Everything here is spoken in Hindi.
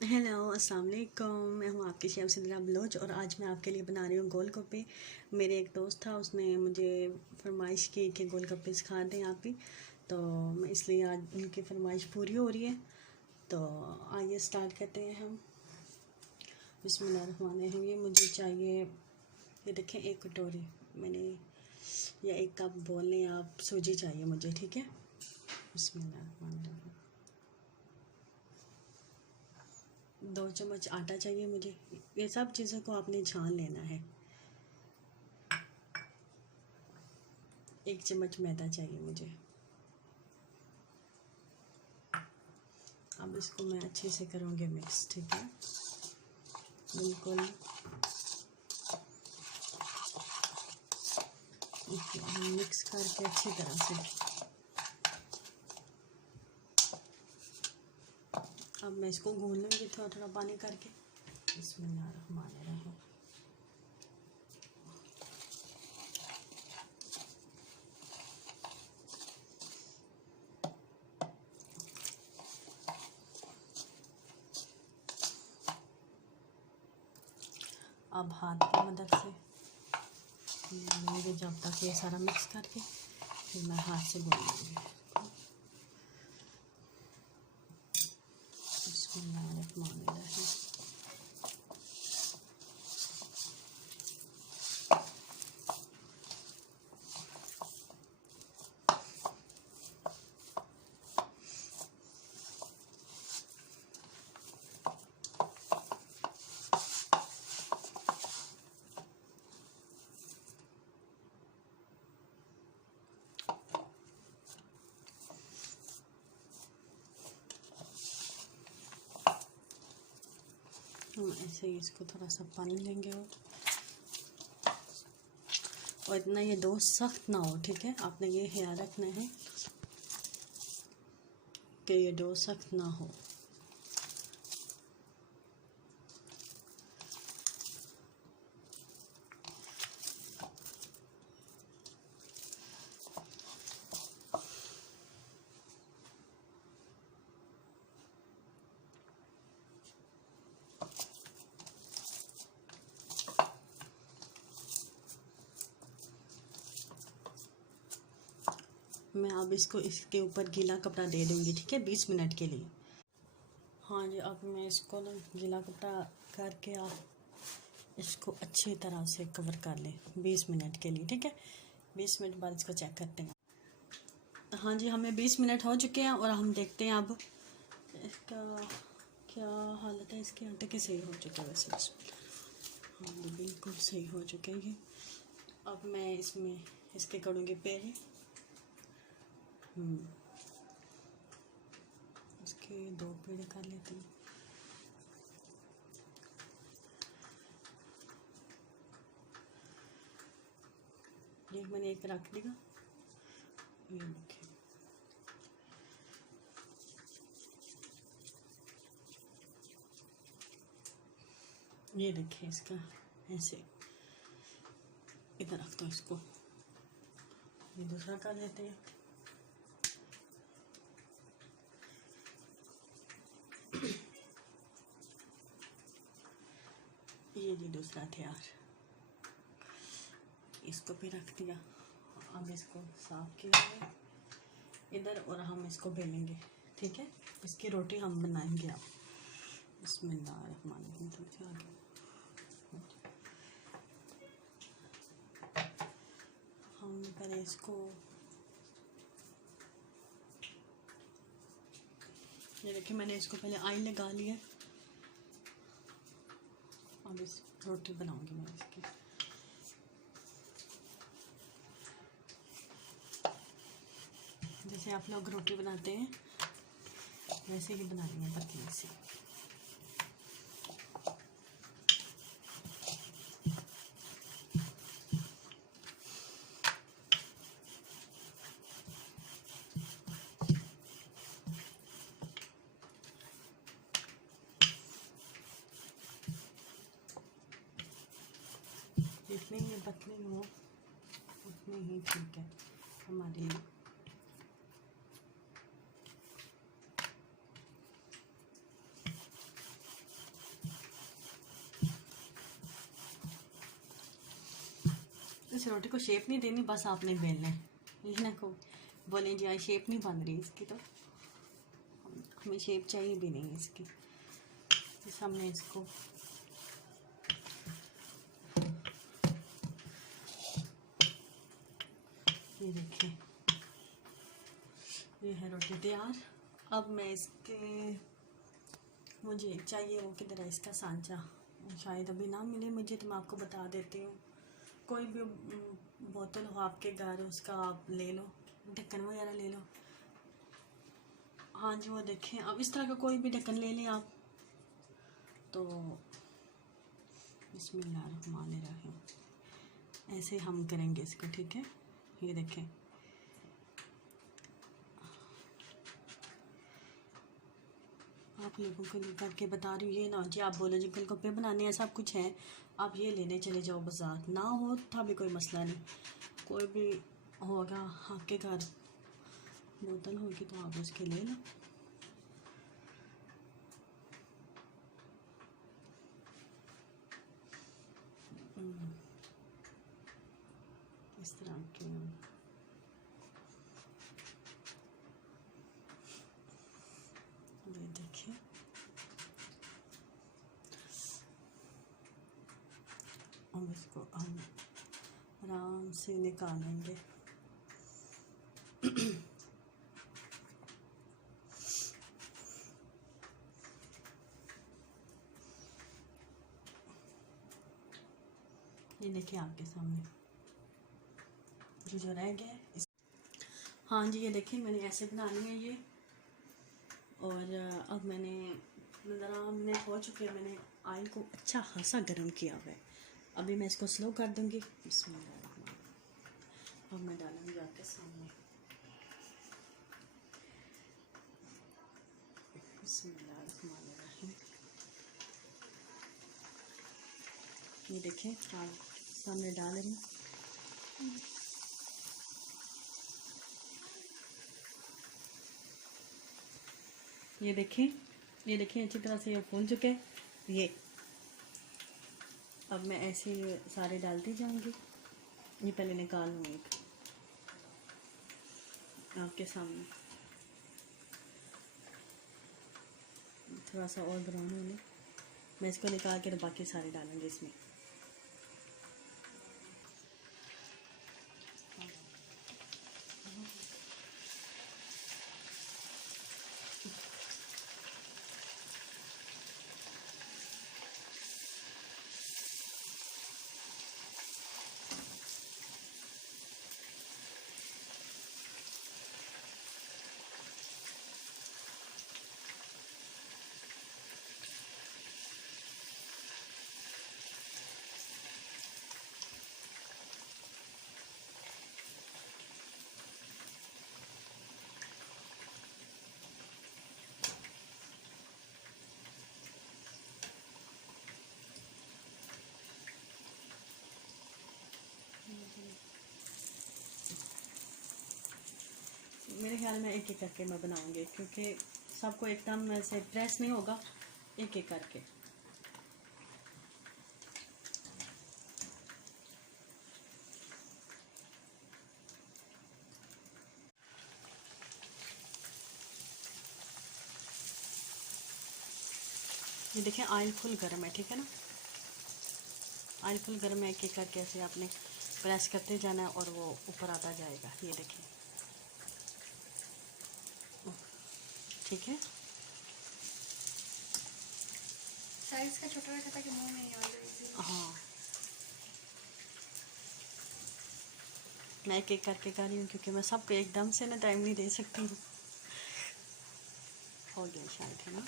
हेलो अस्सलाम वालेकुम। मैं हूँ आपकी शेफ़ sidra बलोच और आज मैं आपके लिए बना रही हूँ गोलगप्पे। मेरे एक दोस्त था, उसने मुझे फरमाइश की कि गोलगप्पे सिखा दें आप ही, तो मैं इसलिए आज उनकी फरमाइश पूरी हो रही है। तो आइए स्टार्ट करते हैं हम। बिस्मिल्लाहिर्रहमानिर्रहीम। ये मुझे चाहिए, ये देखें, एक कटोरी मैंने, या एक कप बोल लें आप, सूजी चाहिए मुझे, ठीक है। बिस्मिल्लाहिर्रहमानिर्रहीम। 2 चम्मच आटा चाहिए मुझे। ये सब चीज़ों को आपने छान लेना है। 1 चम्मच मैदा चाहिए मुझे। अब इसको मैं अच्छे से करूँगी मिक्स, ठीक है, बिल्कुल। मिक्स करके अच्छी तरह से अब मैं इसको गूंद लूँगी थोड़ा थोड़ा पानी करके। बिस्मिल्लाहिर्रहमानिर्रहीम। अब हाथ की मदद से लेंगे जब तक ये सारा मिक्स करके, फिर मैं हाथ से गूंद लूँगी। बिस्मिल्लाहिर्रहमानिर्रहीम। हम ऐसे ही इसको थोड़ा सा पानी लेंगे और इतना ये डो सख्त ना हो, ठीक है। आपने ये ख्याल रखना है कि ये डो सख्त ना हो। मैं अब इसको इसके ऊपर गीला कपड़ा दे दूँगी, ठीक है, 20 मिनट के लिए। हाँ जी, अब मैं इसको ना गीला कपड़ा करके आप इसको अच्छी तरह से कवर कर लें 20 मिनट के लिए, ठीक है। 20 मिनट बाद इसको चेक करते हैं। हाँ जी, हमें 20 मिनट हो चुके हैं और हम देखते हैं अब इसका क्या हालत है। इसके आटे के सही हो चुके हैं वैसे। हाँ जी, बिल्कुल सही हो चुके हैं। अब मैं इसमें इसके करूँगी पेड़े। इसके 2 पेड़े कर लेती हूँ। ये मैंने एक रख दिया, ये देखिए। ये देखिए इसका ऐसे इधर रख दो इसको। ये दूसरा कर लेते हैं। ये जी दूसरा तैयार, इसको भी रख दिया। अब इसको साफ किया है इधर और हम इसको बेलेंगे, ठीक है। इसकी रोटी हम बनाएंगे अब। बिस्मिल्लाहिर्रहमानिर्रहीम। हम पहले इसको, ये देखिए मैंने इसको पहले ऑयल लगा लिया। अब इस रोटी बनाऊंगी मैं इसकी। जैसे आप लोग रोटी बनाते हैं वैसे ही बनानी है, पतली सी। जितनी ये पतली हो उतनी ही ठीक है हमारे लिए। से रोटी को शेप नहीं देनी, बस आपने बेलना है। ये ना को बोलें जी आज शेप नहीं बन रही इसकी, तो हमें शेप चाहिए भी नहीं इसकी। इस हमने इसको ये देखिए, ये है रोटी तैयार। अब मैं इसके, मुझे चाहिए वो किधर है इसका सांचा, शायद अभी ना मिले मुझे, तो मैं आपको बता देती हूँ। कोई भी बोतल हो आपके घर, उसका आप ले लो, ढक्कन वगैरह ले लो। हाँ जी वो देखें, अब इस तरह का कोई भी ढक्कन ले लें आप। तो बिस्मिल्लाहिर्रहमानिर्रहीम, ऐसे हम करेंगे इसको, ठीक है। ये देखें, आप लोगों को करके बता रही हूँ। ये ना जी आप बोलो जी गोलगप्पे बनाने हैं, सब कुछ है, आप ये लेने चले जाओ बाजार, ना हो था भी कोई मसला नहीं। कोई भी होगा आपके घर बोतल होगी तो आप उसके ले लो। इस तरह के ये देखिए, अब इसको हम आराम से निकालेंगे। ये देखिए आपके सामने जो रह गया इस, हाँ जी ये देखिए मैंने ऐसे बनानी है ये। और अब मैंने ज़रा मिनट हो चुके हैं, मैंने ऑयल को अच्छा खासा गर्म किया हुआ है। अभी मैं इसको स्लो कर दूंगी। बिस्मिल्लाह, अब मैं डालूंगी आपके सामने। बिस्मिल्लाहिर्रहमानिर्रहीम, ये देखें आप सामने डाल रही हूँ। ये देखें, ये देखें अच्छी तरह से ये फूल चुके हैं। ये अब मैं ऐसे सारे डालती जाऊंगी। ये पहले निकाल लूँ एक आपके सामने, थोड़ा सा और ब्राउन होने, मैं इसको निकाल के बाकी सारे डालूंगी इसमें। मेरे ख्याल में एक एक करके मैं बनाऊंगी, क्योंकि सबको एकदम ऐसे प्रेस नहीं होगा, एक एक करके। ये देखें ऑयल फुल गर्म है, ठीक है ना, ऑयल फुल गर्म है। एक एक करके ऐसे आपने प्रेस करते जाना है और वो ऊपर आता जाएगा। ये देखें, ठीक है। साइज का छोटा रखा था कि मुंह में नहीं आ रही। हाँ मैं एक एक करके कर रही हूँ, क्योंकि मैं सबको एकदम से ना टाइम नहीं दे सकती हूँ। हो गया शायद, है ना।